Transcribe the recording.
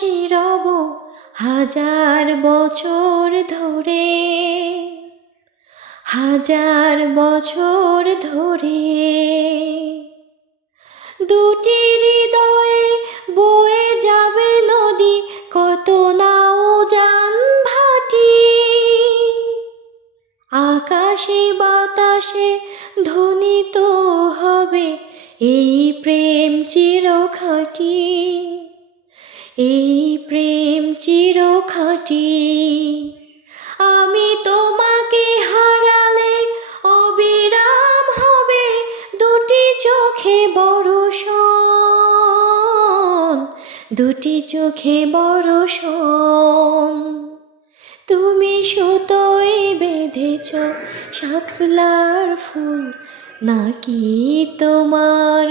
পাশে রব হাজার বছর ধরে, হাজার বছর ধরে। দুটি হৃদয়ে বয়ে যাবে নদী, কত নাও যান ভাটি। আকাশে বাতাসে ধ্বনিত হবে এই প্রেম চিরখাঁটি, এই প্রেম চিরখাঁটি। আমি তোমাকে হারালে অবিরাম হবে দুটি চোখে বর্ষণ, দুটি চোখে বর্ষণ। তুমি সুতোয় বেঁধেছ শাপলার ফুল, নাকি তোমার